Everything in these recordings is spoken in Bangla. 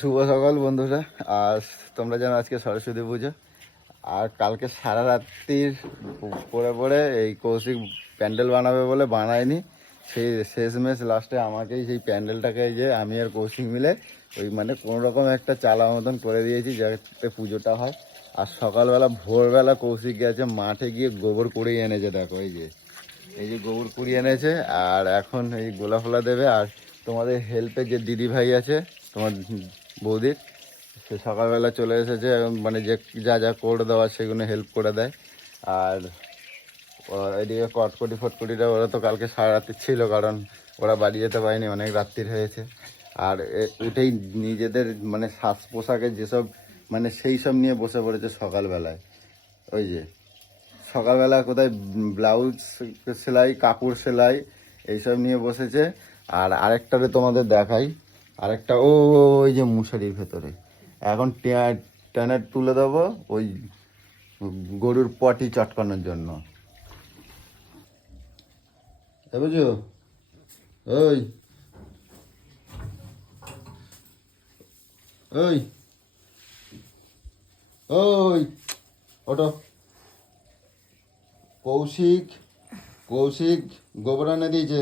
শুভ সকাল বন্ধুরা। আজ তোমরা জানো আজকে সরস্বতী পুজো, আর কালকে সারা রাত্রির পরে এই কৌশিক প্যান্ডেল বানাবে বলে বানায়নি। সেই শেষমেশ লাস্টে আমাকেই সেই প্যান্ডেলটাকে যে আমি আর কৌশিক মিলে ওই মানে কোনো রকম একটা চালা মতন করে দিয়েছি যাতে পুজোটা হয়। আর সকালবেলা ভোরবেলা কৌশিক গেছে মাঠে গিয়ে গোবর কুড়িয়ে এনেছে, দেখো এই যে গোবর কুড়িয়ে এনেছে। আর এখন এই গোলা ফোলা দেবে। আর তোমাদের হেল্পে যে দিদি ভাই আছে তোমার বৌদির, সে সকালবেলা চলে এসেছে, মানে যে যা যা করে দেওয়া সেগুলো হেল্প করে দেয়। আর এদিকে কটকটি ফটকটিটা ওরা তো কালকে সারা রাত্রি ছিল, কারণ ওরা বাড়ি যেতে পারেনি, অনেক রাত্রির হয়েছে। আর উঠেই নিজেদের মানে সাজ পোশাকের যেসব মানে সেই সব নিয়ে বসে পড়েছে সকালবেলায়। ওই যে সকালবেলা কোথায় ব্লাউজ সেলাই, কাপড় সেলাই এইসব নিয়ে বসেছে। আর আরেকটাতে তোমাদের দেখাই, আরেকটা ওই যে মশারির ভেতরে এখন টেনে তুলে দেবো ওই গরুর পটি চটকানোর জন্য, বুঝছো? ওই ওই ওই ওটো কৌশিক গোবর এনে দিয়েছে,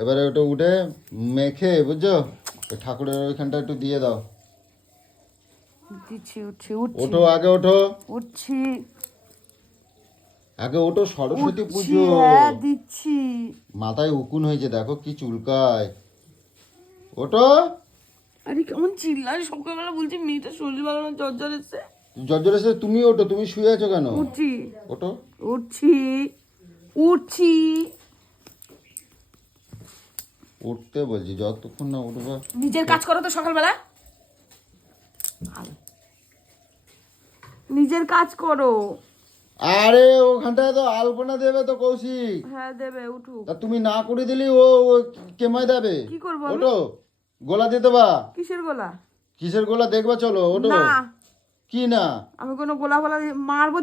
এবারে ওটা উঠে মেখে, বুঝছো, ঠাকুরের ওইখানটা একটু দিয়ে দাও। দিচ্ছি, উঠছি ওঠো, আগে ওঠো, উঠছি আগে ওঠো, সরস্বতী পুজো। হ্যাঁ দিচ্ছি। মাথায় উকুন হয়েছে, দেখো কি চুলকায়। ওঠো। আরে কেমন চিল্লাই সকালবেলা, বলছি মেয়েটা শরীর ভালো না, জ্বর এসছে। জ্বর এসে তুমি ওঠো, তুমি শুয়ে আছো কেন? উঠছি ওঠো। উঠছি উঠতে বলছি, যতক্ষণ না উঠবা। নিজের কাজ করো তো সকালবেলা, নিজের কাজ করো। আরে ওখানটায় তো আলপনা দেবে তো কৌশিক। হ্যাঁ দেবে, উঠু। তা তুমি না করে দিলি ও কেমাই দেবে। কি করবো? ওঠো, গোলা দিতে বা। কিসের গোলা? কিসের গোলা দেখবা, চলো ওঠো। না, কি না? আমি কোনো গোলা ফোলা মারবো।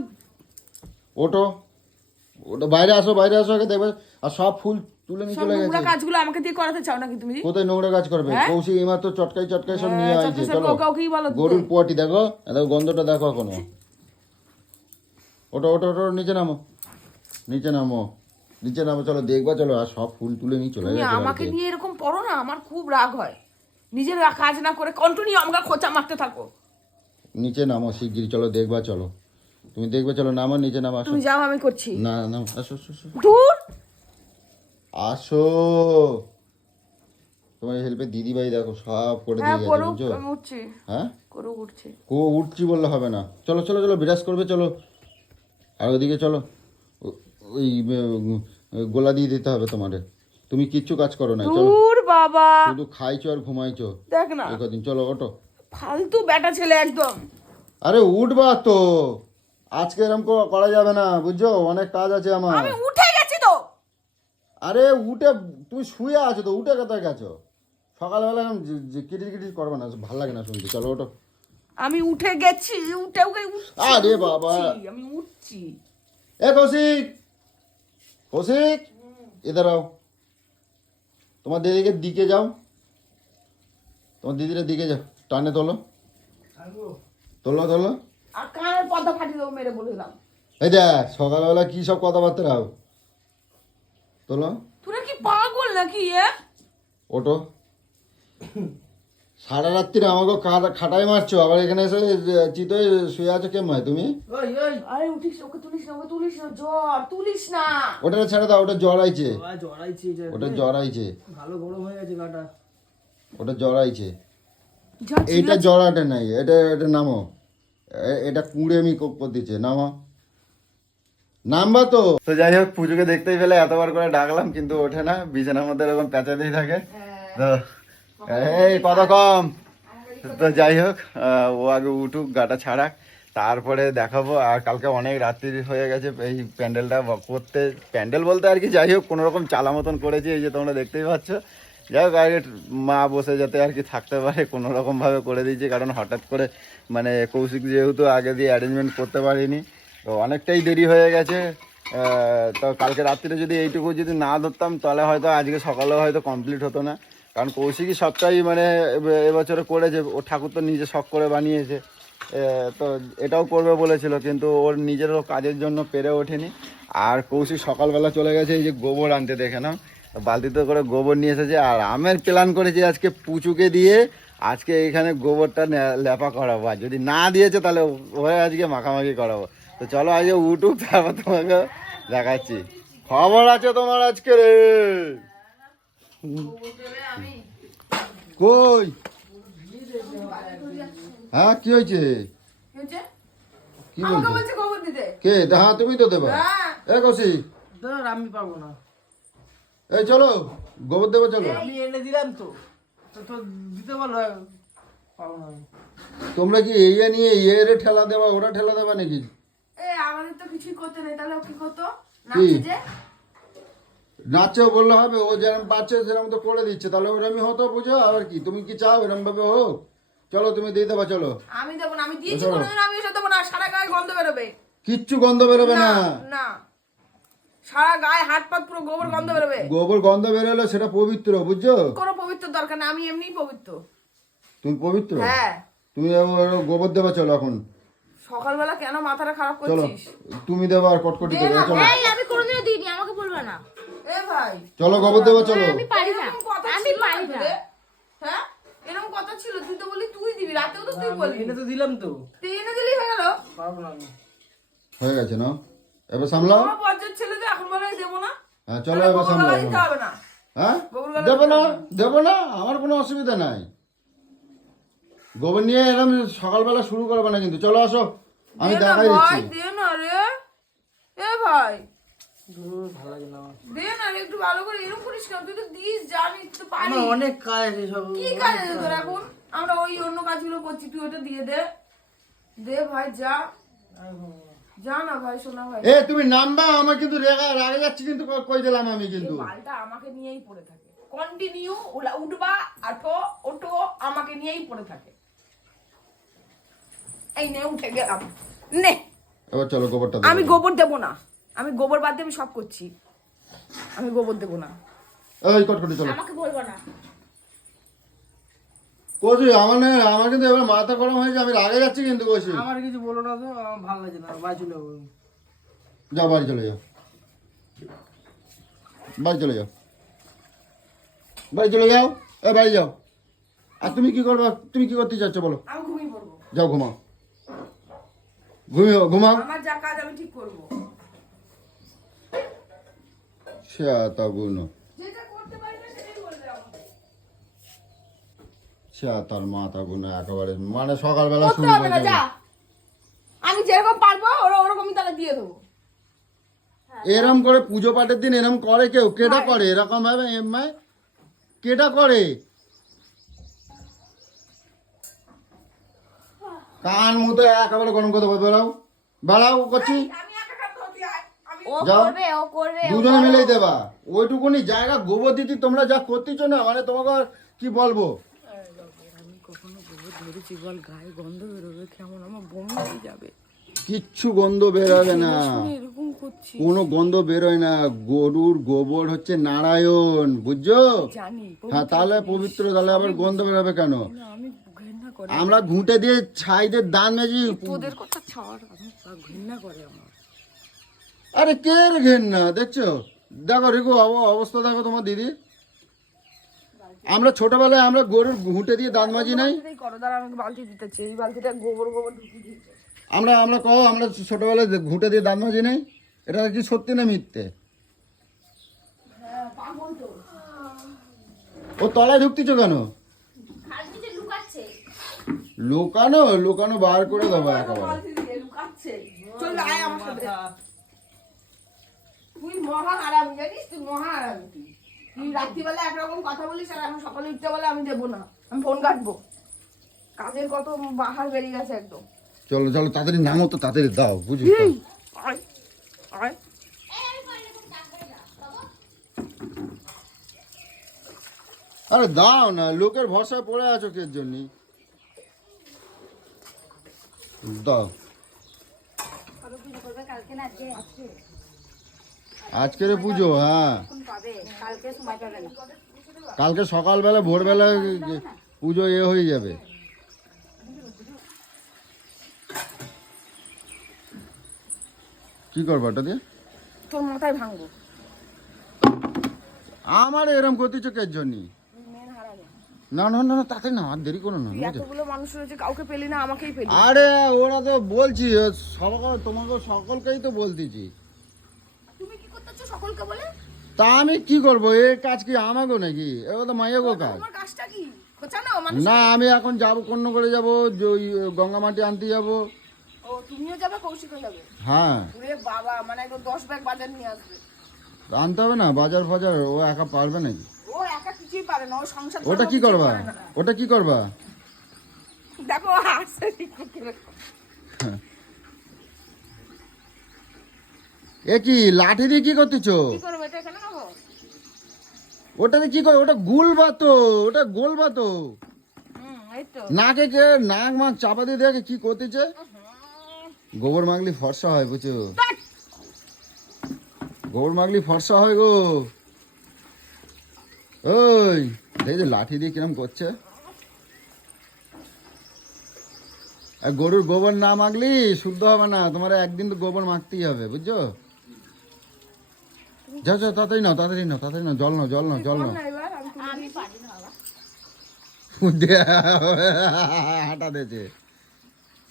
ওঠো, ওটা বাইরে আসো আগে দেখবে। আর সব ফুল তুলে নিয়ে চলে গেছে। কাজগুলো আমাকে দিয়ে করাতে চাও নাকি তুমি? কোথায় নোংরা কাজ করবে? কৌশিক এই মাত্র চটকাই সব নিয়ে আইছে। চলো, গরুর পটি দেখো, দেখো গন্ধটা দেখো এখনো। ওটো ওটো ওটো, নিচে নামো, চলো দেখবা, চলো। আর সব ফুল তুলে নিয়ে চলে গেছে। আমাকে নিয়ে এরকম পড়ো না, আমার খুব রাগ হয়। নিজের কাজ না করে কন্টিনিউ আমাকে খোঁচা মারতে থাকো। নিচে নামো শিগগিরি, চলো দেখবা, চলো তুমি দেখবে, চলো নামো, নিচে নামো। আসো, তুমি যাও, আমি করছি। না নাম, আসো দূর আসো। তোমার হেল্পে দিদি ভাই দেখো সব করে দিয়ে গেছে, বুঝছো? আমি উঠছি। হ্যাঁ উঠছি। উঠছি বললে হবে না। চলো বিরাজ করবে, চলো। আর ওদিকে চলো, ওই গোলা দিয়ে দিতে হবে তোমারে। তুমি কিচ্ছু কাজ করো না, চলো। বাবা, শুধু খাইছো আর ঘুমাইছো দেখ না কদিন। চলো ওঠো। ফালতু বেটা ছেলে একদম। আরে উঠবা তো, আজকে এরকম করা যাবে না, বুঝছো? অনেক কাজ আছে আমার। আমি উঠে গেছি তো। আরে উঠে, তুমি শুয়ে আছো তো, উঠে কোথায় গেছো? সকালবেলা কিটির করবে না, ভালো লাগে না শুনতে। চলো ওঠো। আমি উঠে গেছি, আরে বাবা, আমি উঠছি। এ কৌশিক এদের আও। তোমার দিদিকে দিকে যাও, তোমার দিদির দিকে যাও, টানে তোলো। আর কানের পর্দা ফাটিয়ে দেবো, মেরে বললাম। এই দেখ সকালবেলা কি সব কথাবার্তা রাও। তোলো। তোরা কি পাগল নাকি? ওটো। সারা রাত্রিরে আমাকে খাটাই মারছো, আবার এখানে এসে চিতই শুয়ে আছো। কেমন তুমি? আরে উঠিস, ওকে তুলিস না, জ্বর তুলিস না। ওটা ছেড়ে দাও, ওটা জ্বর আইছে। ভালো গরম হয়ে গেছে গাটা। ওটা জ্বর আইছে। এইটা জ্বর আটে নাই, এটা নামো। এটা কুঁড়ে আমি করে দিচ্ছে, নামবা তো। যাই হোক, পুজোকে দেখতেই পেলে এতবার করে ডাকলাম কিন্তু ওঠে না, বিছানার মধ্যে এরকম পেঁচাতেই থাকে। তো এই কত কম। তো যাই হোক, ও আগে উঠুক, গাটা ছাড়াক, তারপরে দেখাবো। আর কালকে অনেক রাত্রি হয়ে গেছে এই প্যান্ডেলটা করতে। প্যান্ডেল বলতে আর কি, যাই হোক কোনো রকম চালা মতন করেছি, এই যে তোমরা দেখতেই পাচ্ছ। যাই হোক, আগে মা বসে যাতে আর কি থাকতে পারে কোনো রকমভাবে করে দিয়েছি, কারণ হঠাৎ করে মানে কৌশিক যেহেতু আগে দিয়ে অ্যারেঞ্জমেন্ট করতে পারিনি, তো অনেকটাই দেরি হয়ে গেছে। তো কালকে রাত্রিরে যদি এইটুকু যদি না ধরতাম তাহলে হয়তো আজকে সকালেও হয়তো কমপ্লিট হতো না। কারণ কৌশিকই সবটাই মানে এবছরে করেছে, ও ঠাকুর তো নিজে শখ করে বানিয়েছে। তো এটাও করবে বলেছিল, কিন্তু ওর নিজেরও কাজের জন্য পেরে ওঠেনি। আর কৌশিক সকালবেলা চলে গেছে এই যে গোবর আনতে, দেখে নাও বালতিতে করে গোবর নিয়ে এসেছে। আর আমের প্ল্যান করেছি আজকে পুচুকে দিয়ে আজকে এখানে গোবরটা লেপা করাবো, আর যদি না দিয়েছে তাহলে ওরে আজকে মাখামাখি করাবো। তো চলো আজকে উঠুক, তারপর তোমাকে দেখাচ্ছি। খবর আছে তোমার আজকে রে। কই? হ্যাঁ কি হয়েছে? কি বলছো? কে? হ্যাঁ তুমি তো দেবা। এ কৌশিক আমি পাবো না। এই চলো গোবর দেবো, চলো। আমি এনে দিলাম তো, তো দিতে পারলো, পাবো না আমি। তোমরা কি এই নিয়ে এর ঠেলা দেবা, ওরা ঠেলা দেবা নাকি? আমাদের তো কিছুই করতে নেই, তাহলে ও কি করতো? কি? নাচছে যে। নাচেও বললে হবে, ও যেরকম পাচ্ছে সেরকম তো করে দিচ্ছে, তাহলে ওরমই হতো, বুঝো। আর কি তুমি কি চাও এরকম ভাবে হোক? চলো তুমি দিয়ে দেবা, চলো। আমি দেবো না, আমি দিয়েছি চলো। কোনোদিন, আমি এসে দেবো না, সারা গায়ে গন্ধ বেরোবে। কিচ্ছু গন্ধ বেরোবে না। না, সারা গায়ে হাত পাত পুরো গোবর গন্ধ বেরোবে। গোবর গন্ধ বেরোলে সেটা পবিত্র, বুঝছো? কোনো পবিত্র দরকার নেই, আমি এমনিই পবিত্র। তুমি পবিত্র? হ্যাঁ। তুমি গোবর দেবা, চলো এখন। সকালবেলা কেন মাথাটা খারাপ চলো করছিস? তুমি দেবা আর কটকটি দেবে, চলো। এই আমি কোনোদিনও দিইনি, আমাকে বলবে না। এ ভাই, চলো গোবর দেবা, চলো। আমি পারি না, এরকম কথা আমি ছিল পারি নাকি না। রে? হ্যাঁ, এরকম কথা ছিল? তুই তো বললি তুই দিবি, রাতেও তো তুই বললি। এনে তো দিলাম তো, তুই এনে দিলি, হয়ে গেল। পারবো না আমি। হয়ে গেছে না? এবার সামলাও। আমার বজ্জার ছেলে তো এখন বলে দেবো না। হ্যাঁ চলো তাহলে এবার গোবরগালা সামলাও। দিতে হবে না। হ্যাঁ গোবরগালা দেবো দিতে না, হবে না। দেবো না, আমার কোনো অসুবিধা নাই। গোবর নিয়ে এরকম সকালবেলা শুরু করবে না কিন্তু, চলো আসো আমি দে না দেখাই দিচ্ছি। ভাই, দে না রে। এ ভাই, ধুর, ভালো লাগে না আমার। দে না রে, একটু ভালো করে এরকম করিস কেন? তুই তো দিস, জানিস তো পারি। আমার অনেক কাজ আছে সব। কি কাজ আছে তোর এখন? আমরা ওই অন্য কাজগুলো করছি, তুই ওটা দিয়ে দে। দে ভাই, যা। যা না ভাই, শোনা ভাই। এ তুমি নামবা, আমার কিন্তু রাগে যাচ্ছি কিন্তু, কই দিলাম আমি কিন্তু। এই মালটা আমাকে নিয়েই পড়ে থাকে, কন্টিনিউ উঠবা আঠো ওঠো, আমাকে নিয়েই পড়ে থাকে। এই নে, উঠে গেলাম। নে, এবার চলো গোবরটা আমি দেবো। গোবর দেবো না। আমি গোবর বাদ দিয়ে আমি সব করছি। আমি গোবর দেবো না। এই কটকটি চলো। আমাকে বলবো না। কচি আমার কিন্তু এবার মাথা গরম হয়েছে, আমি রাগে যাচ্ছি কিন্তু কচি। আমার কিছু বলো না তো, আমার ভালো লাগছে না, বাড়ি চলে যাবো আমি। যাও বাড়ি চলে যাও, বাড়ি চলে যাও, বাড়ি চলে যাও। বাড়ি যাও। আর তুমি কি করবে, তুমি কি করতে চাচ্ছ বলো? আমি ঘুমিয়ে পড়বো। যাও ঘুমাও, ঘুমাও। আমার যা কাজ আমি ঠিক করবো। সে তা গুনো, যেটা করতে পারি না সেটাই বলবে আমাকে। সে তার মাথা গুনো একেবারে, মানে সকালবেলা করতে শুরু হবে না, করে যা। আমি যেরকম পারবো ওরকমই তাহলে দিয়ে দেবো। এরম করে পুজো পাঠের দিন এরম করে কেউ? কেটা করে এরকম ভাবে? এমআই কেটা করে? কান মুতো একেবারে গরম করে দেবো। বেড়াও বেড়াও করছি, আমি একা কাজ করতে আমি ও যাও। করবে, ও করবে, ও দুজনে করবে। মিলেই দেবা। ওইটুকুনি জায়গা গোবর দিতে তোমরা যা করতেছো না, মানে তোমাকে আর কি বলবো। আমি কখনো গোবর ধরেছি বল? গায়ে গন্ধ বেরোবে কেমন, আমার বমি হয়ে যাবে। কিচ্ছু গন্ধ বেরোবে না, এরকম করছি কোনো গন্ধ বেরোয় না। গরুর গোবর হচ্ছে নারায়ণ, বুঝছো? জানি। হ্যাঁ তাহলে পবিত্র, তাহলে আবার গন্ধ বেরোবে কেন? আমি ঘৃণা করে। আমরা ঘুঁটে দিয়ে ছাইদের দান মেজি। তোদের কথা ছাড়, আমি ঘৃণা করে আমার। আরে কে রে ঘেন না, দেখছো? দেখো রিকু অবস্থা দেখো তোমার দিদি। আমরা ছোটবেলায় আমরা গরুর ঘুঁটে দিয়ে দাঁত মাজি নাই? এই করো, দাঁড়া, আমি বালতি দিতেছি। এই বালতিটা গোবর গোবর ঢুকিয়ে দিয়েছে। আমরা কও আমরা ছোটবেলায় ঘুঁটে দিয়ে দাঁত মাজি নাই? এটা কি সত্যি না মিথ্যে? হ্যাঁ, পাগল তো। ও তলায় ঢুকতেছ কেন? হাত নিচে লুকাচ্ছে। লুকানো লুকানো বার করে দেবো একেবারে। বালতি দিয়ে লুকাচ্ছে। চল আয় আমার সাথে। তুই মহা আরামি, জানিস? তুই মহা আরামি। তুই রাত্রিবেলা একরকম কথা বলিস, আর এখন সকালে উঠতে বলে আমি দেবো না, আমি ফোন কাটবো। কাজের কত বাহার বেরিয়ে গেছে একদম। চলো চলো তাড়াতাড়ি নামো তো, তাড়াতাড়ি দাও, বুঝিস তো? আয় আয়। আরে দাও না, লোকের ভরসায় পড়ে আছো কের জন্য? দাও। কবে পুজো করবে? কালকে না আজকে? আজকে আজকের পুজো, হ্যাঁ। এখন পাবে, কালকে সময় পাবে না। কালকে সকালবেলা ভোরবেলা পুজো হয়ে যাবে। কি করবো ওটা দিয়ে? তোর মাথায় ভাঙবো। আমার এরম করতেছ কে জন্য? না না না না, তাতে না, আর দেরি করো না। তুই এতগুলো মানুষ রয়েছে, কাউকে পেলি না, আমাকেই পেলি। আরে ওরা তো বলছি তোমাকে সকলকেই তো বলতেছি। তুমি কি করতেছো সকলকে বলে? তা আমি কি করবো? এই কাজ কি আমাগো নাকি? এবার তো মাইয়াগো কাজ। তোমার কাজটা কি? খোঁচানো মানুষ? না, আমি এখন যাবো, কন্য করে যাবো, ওই গঙ্গা মাটি আনতে যাবো। ও তুমিও যাবে, কৌশিকও যাবে? হ্যাঁ, ওরে বাবা, মানে একদম 10 ব্যাগ বাজার নিয়ে আসবে। আনতে হবে না বাজার ফাজার, ও একা পারবে নাকি? ও একা কিছুই পারে না, ও সংসার ওটা ধর্ম কি কিছুই করবা? পারে না। ওটা কি করবা? দেখো হাসছে ঠিক করে। এ কি লাঠি দিয়ে কি করতেছো? কি করবো এটা এখানে খাবো? ওটাতে কি কর? ওটা গুলবা তো, ওটা গোলবা তো। এই তো। নাকে কে নাক মাক চাপা দিয়ে দেখে কি করতেছে? গোবর মাগলি ফর্সা হয়, বুঝছো? গোবর মাগলি ফর্সা হয় গো। ওই এই যে লাঠি দিয়ে কিরম করছে। আর গরুর গোবর না মাগলি শুদ্ধ হবে না, তোমার একদিন তো গোবর মাখতেই হবে, বুঝছো? যাও যাও, তাড়াতাড়ি নাও, তাড়াতাড়ি নাও, তাড়াতাড়ি নাও, জল নাও, জল নাও, জল নাও। না এবার আমি তুলে আমি দিয়েছি। পারি না বাবা। হাঁটা দিয়েছে।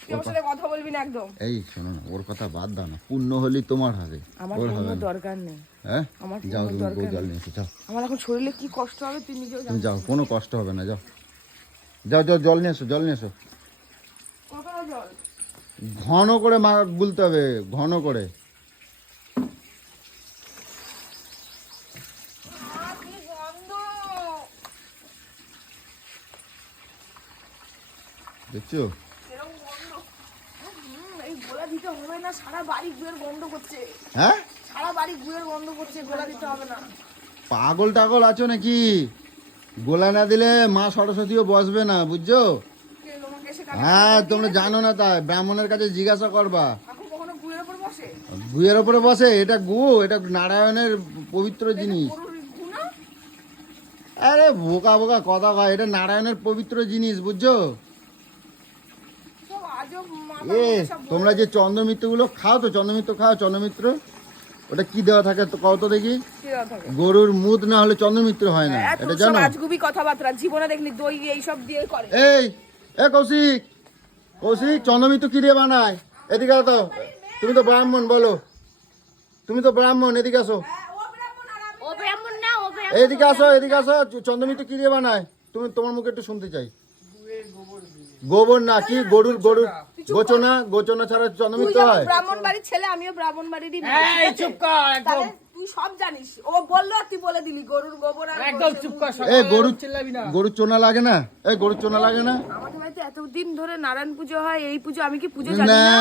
তুই আমার সাথে কথা বলবি না একদম। এই শোনো না, ওর কথা বাদ দাও না, পূর্ণ হলি তোমার হবে, আমার ওর কোনো হবে না। দরকার নেই। হ্যাঁ, আমার যাও, কোনো তুমি দরকার জল নেই। নিয়ে এসো, যাও। আমার এখন শরীরে কি কষ্ট হবে তুই নিজেও তুমি জানিস। যাও, কোনো কষ্ট হবে না, যাও যাও যাও, জল নিয়ে এসো, জল নিয়ে এসো। কতটা জল? ঘন করে গুলতে হবে, ঘন করে। কি গন্ধ! দেখছো? এরকম গন্ধ। এই গোলা দিতে হবে না, সারা বাড়ি গুয়ের গন্ধ করছে। হ্যাঁ, সারা বাড়ি গুয়ের গন্ধ করছে, গোলা দিতে হবে না। পাগল টাগল আছো নাকি? গোলা না দিলে মা সরস্বতীও বসবে না, বুঝছো? কে তোমাকে এসে কানে হ্যাঁ, তোমরা জানো না তাই ব্রাহ্মণের কাছে জিজ্ঞাসা করবা। এখন কখনো গুয়ের উপর বসে? গুয়ের ওপরে বসে? এটা গু, এটা নারায়ণের পবিত্র জিনিস। গরুর গু না? আরে বোকা বোকা কথা কয়, এটা নারায়ণের পবিত্র জিনিস, বুঝছো? সব আজব মাথা এ মধ্যে সব তোমরা যে চন্দ্রমিত্র গুলো খাও তো, চন্দ্রমিত্র খাও, চন্দ্রমিত্র ওটা কি দেওয়া থাকে তো কত দেখি? কি দেওয়া থাকে? গরুর মুদ না হলে চন্দ্রমিত্র হয় না, এত এটা সব জানো? আজগুবি কথাবার্তা জীবনে দেখনি, দই এইসব দিয়ে করে। এই এ কৌশিক, কৌশিক, চন্দ্রমিত্র কি দিয়ে বানায়? এদিকে আসো, তুমি তো ব্রাহ্মণ, বলো। তুমি তো ব্রাহ্মণ, এদিকে আসো, ও ব্রাহ্মণ না, ও ব্রাহ্মণ। এদিকে আসো, এদিকে আসো। চন্দ্রমিত্র কি দিয়ে বানায়? তুমি, তোমার মুখে একটু শুনতে চাই। গোবর না, কি গরুর গরুর গোচনা, গোচনা ছাড়া তুই চন্দ্রমিত্র যেমন হয়? ব্রাহ্মণ বাড়ির ছেলে, আমিও ব্রাহ্মণ বাড়িরই মেয়ে, ঠিক এই আছে? চুপ কর একদম, তাহলে তুই সব জানিস। ও বললো আর তুই বলে দিলি গরুর গোবর আর একদম গরুর চুপ কর। এ গরুর চিল্লাবি না। গরুর চোনা লাগে না? এই গরুর চোনা লাগে না? আমাদের বাড়িতে এতদিন ধরে নারায়ণ পুজো হয়, এই পুজো আমি কি পুজো জানি না, না?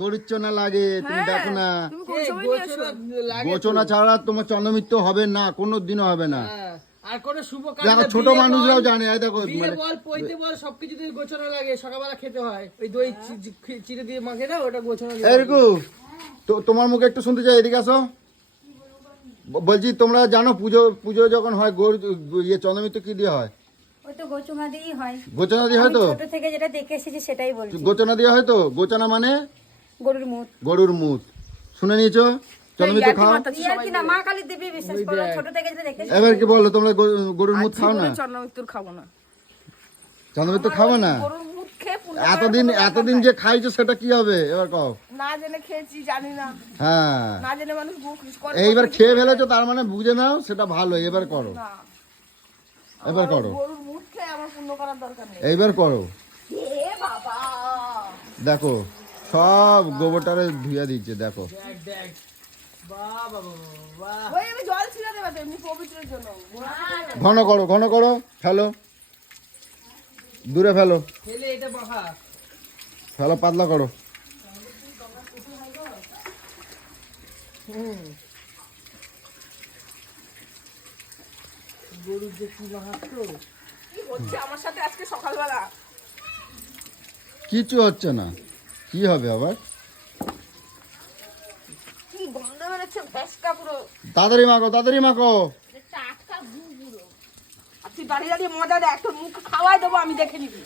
গরুর চোনা লাগে, তুমি হ্যাঁ, দেখো না। তুমি কোন এই সময় নিয়ে এসো? গোচরা লাগে তো। গোচনা ছাড়া তোমার চন্দ্রমিত্র হবে না, কোনো দিনও হবে না। হ্যাঁ, আর কোন শুভ দেখো কাজে ছোট বিয়ে মানুষরাও বল, জানে, এই দেখো বিয়ে মানে বল, পৈতে বল, সবকিছুতে গোচরা লাগে। সকালবেলা খেতে হয় ওই দই চিড়ে দিয়ে মাখে না, ওটা গোচরা লাগে। এরকম তো তোমার মুখে একটু শুনতে চাই, এদিকে আসো। বলছি তোমরা জানো পুজো, পুজো যখন হয় গরু ইয়ে চন্দ্রমিত্র কি দিয়ে হয়? ওই তো গোচনা দিয়েই হয়। গোচনা দিয়ে হয় তো? ছোট থেকে যেটা দেখে এসেছি সেটাই বলছি। গোচনা দিয়ে হয় তো? গোচনা মানে গরুর মুখ। গরুর মুত, শুনে নিয়েছো? চন্দ্রমিত্র খাও? আর কি না, মা কালী দেবী বিশ্বাস করো, ছোট থেকে যেটা দেখে এসেছি। এবার কি বলো, তোমরা গরুর মুত খাও না? চন্দ্রমিত্র খাবো না। চন্দ্রমিত্র খাবো না? গরুর মুখ খেয়ে পুণ্য এতদিন করার কোনো এতদিন দরকার যে খাইছো সেটা কি হবে এবার কও? নাই। না জেনে খেয়েছি, জানি না। হ্যাঁ, না জেনে মানুষ মুখ করে। এইবার খেয়ে ফেলেছো, তার মানে বুঝে নাও, সেটা ভালো। এবার করো, না, এবার করো, গরুর মুখ খেয়ে আমার পুণ্য করার দরকার নেই। এইবার করো। এ বাবা, দেখো সব গোবরটারে ধুইয়া দিচ্ছে, দেখো। দেখ দেখ, বাহ বাহ বাহ বাহ। ওই আমি জল ছিঁড়ে দেবে তো এমনি পবিত্রের জন্য। ঘন করো, ঘন করো, ফেলো, দূরে ফেলো, খেলে এটা মাখা। ফেলো, পাতলা করো। গরুর যে কি মাহাত্ম। কি হচ্ছে আমার সাথে আজকে সকালবেলা? কিছু হচ্ছে না, কি হবে আবার? কি গন্ধ বেরোচ্ছে, ভেসকা পুরো। তাড়াতাড়ি মাখো, তাড়াতাড়ি মাখো। টাটকা গু পুরো। দাঁড়িয়ে দাঁড়িয়ে মজা দেখ, তোর মুখ খাওয়াই দেবো আমি, দেখে নিবি।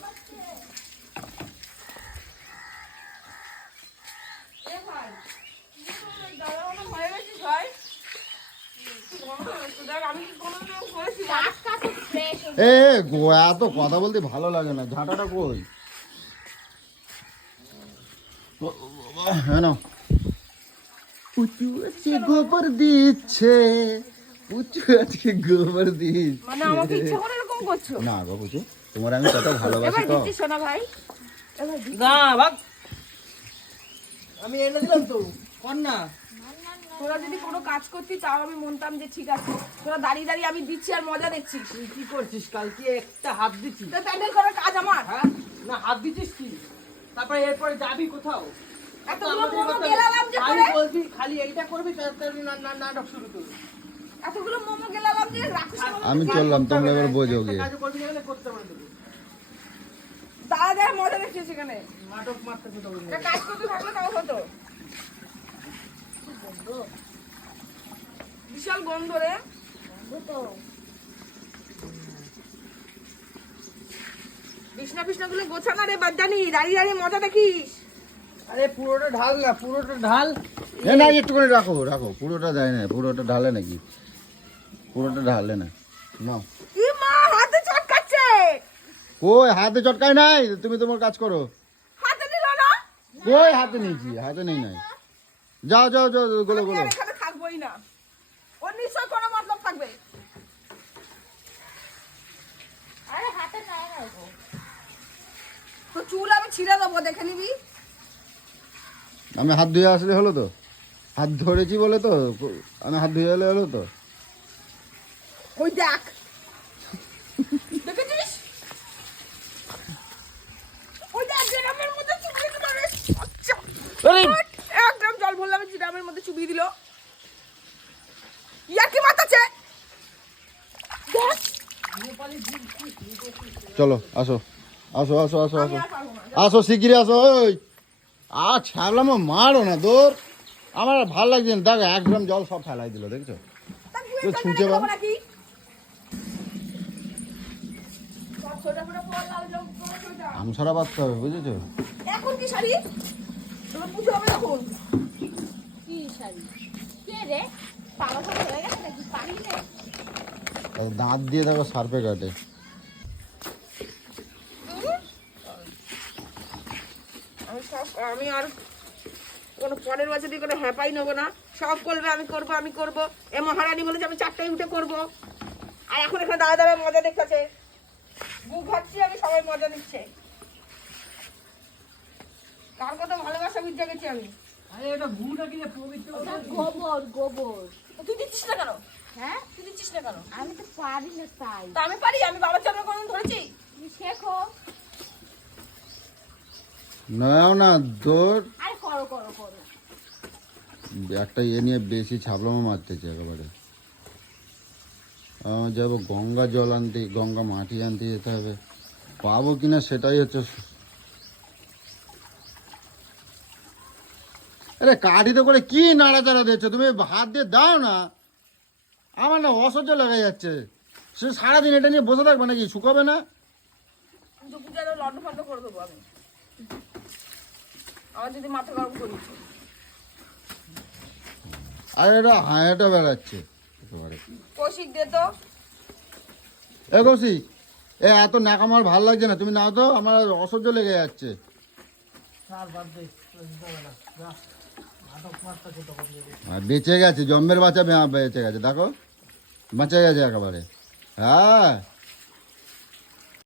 টাটকা তো ফ্রেশ। এ এত কথা বলতে ভালো লাগে না, ঝাঁটাটা কই? হ্যাঁ না, পুচু আজকে গোবর দিচ্ছে, পুচু আজকে গোবর দিচ্ছে। মানে আমাকে ইচ্ছে করে এরকম করছো? না গো পুচু, তোমার আমি কত ভালোবাসি এবার তো। দিচ্ছি শোনা ভাই, এবার দিচ্ছি। না ভাগ, আমি এনে দিলাম তো, কর না। তোরা যদি কোনো কাজ করতি তাও আমি মনতাম যে ঠিক আছে, তোরা দাঁড়িয়ে দাঁড়িয়ে আমি দিচ্ছি আর মজা দেখছিস। তুই কি করছিস? কালকে একটা হাত দিচ্ছিস, তো প্যান্ডেল করার কাজ আমার। হ্যাঁ না হাত দিচ্ছিস কি? তারপরে এরপরে যাবি কোথাও? এতগুলো মোমো গেলাম যে আমি করে, বলছি খালি এইটা করবি, তাড়াতাড়ি নাটক শুরু করবি। এতগুলো মোমো গেলাম যে রাখুস না বলে। আমি চললাম, তোমরা এবার বোঝো গিয়ে। কাজ করবি না গেলে করতে পারে দেবো, দাঁড়া দাঁড়া মজা দেখছিস এখানে, নাটক মারতে কোথাও বলবি একটা কাজ করতে থাকলে তাও হতো। বিশাল গন্ধ রে, বিছনা ফিছনা গুলো গোছানা রে বাদ্দানি, দাঁড়িয়ে দাঁড়িয়ে মজা দেখিস। আরে পুরোটা ঢাল না, পুরোটা ঢাল। এ না, একটুখানি রাখো রাখো, পুরোটা দেয় না, পুরোটা ঢালে নাকি? পুরোটা ঢালে না, নাও। ই মা হাতে চটকাচ্ছে, কই হাতে চটকায় নাই, তুমি তোমার কাজ করো। হাতে নিল না। কই হাতে নিয়েছি, হাতে নেই নাই। যাও যাও যাও, গোলো আমি গোলো। আর এখানে থাকবোই না, ওর নিশ্চয় কোনো মতলব থাকবে। আরে হাতে নাই না গো। তো চুল আমি ছিঁড়ে দেবো, দেখে নিবি। আমি হাত ধুয়ে আসলে হলো তো, হাত ধরেছি বলে তো, আমি হাত ধুয়ে এলে হলো তো। ওই দেখ, দেখেছিস? ওই দেখ ড্রামের মধ্যে চুবিয়ে দিল রে। আচ্ছা, এক গ্রাম জল ভরলাম ড্রামের মধ্যে চুবিয়ে দিল। ইয়া কি মাতাছে? দেখ, চলো আসো আসো আসো আসো আমি আসো আর পারবো না। আসো, শিগগিরি আসো। ওই আর ছাড়লাম, মারো না দৌড়, আমার আর ভাল লাগছে না। দেখো 1 গ্রাম জল সব ফেলাই দিল, দেখছো? তা তো গুয়ে ছুঁচে চলে বা- যাবো নাকি? সব সোজা করে পড়, লাল জল করে সোজা। আমছাড়া বাঁধতে হবে, বুঝেছো? এখন কি শাড়ি? তোমরা পুজো হবে এখন। কি শাড়ি? কে রে? পাগল ফাগল হয়ে গেছে নাকি? পারি নে। আর দাঁত দিয়ে দেখো সার্পে কাটে। আমি আর কোনো পরের বছর দিয়ে কোনো হ্যাপাই নেবো না, সব করবে আমি করবো আমি করবো। এ মহারানী বলেছে আমি 4টায় উঠে করবো, আর এখন এখানে দাঁড়া দাঁড়া মজা দেখতেছে। বুক খাচ্ছি আমি, সবাই মজা নিচ্ছে। কার কত ভালোবাসা বিদ্যা গেছি আমি। আরে এটা ভুটা কি পবিত্র? ওটা গোবর গোবর। তো তুই দিচ্ছিস না কেন? হ্যাঁ তুই দিচ্ছিস না কেন? আমি তো পারি না তাই। তা আমি পারি, আমি বাবার জন্য কোনদিন ধরেছি? তুমি শেখো। নাও না দৌড়, আরে করো করো করো। একটা ইয়ে নিয়ে বেশি ছাবলামো মারতেছে একেবারে। যাবো গঙ্গা জল আনতে, গঙ্গা মাটি আনতে যেতে হবে, পাবো কিনা সেটাই হচ্ছে। আরে কাঠিতে করে কি নাড়াচাড়া দিচ্ছ তুমি, হাত দিয়ে দাও না। আমার না অসহ্য লেগে যাচ্ছে, সে সারাদিন এটা নিয়ে বসে থাকবে নাকি, শুকাবে না? পুজো পুজো লন্ড ফন্ড করে দেবো আমি, আমার যদি মাথা গরম করি। আর এটা হায়াটা বেড়াচ্ছে একেবারে। কৌশিক দে তো। এ কৌশিক, এ এত ন্যাকা আমার ভালো লাগছে না, তুমি নাও তো, আমার অসহ্য লেগে যাচ্ছে। চার বাদ দে, দিতে হবে না। যা, নাটক মারতে কোথাও বলবি। আর বেঁচে গেছে, জম্মের বাচ্চা বেঁচে গেছে, দেখো বেঁচে গেছে একেবারে। হ্যাঁ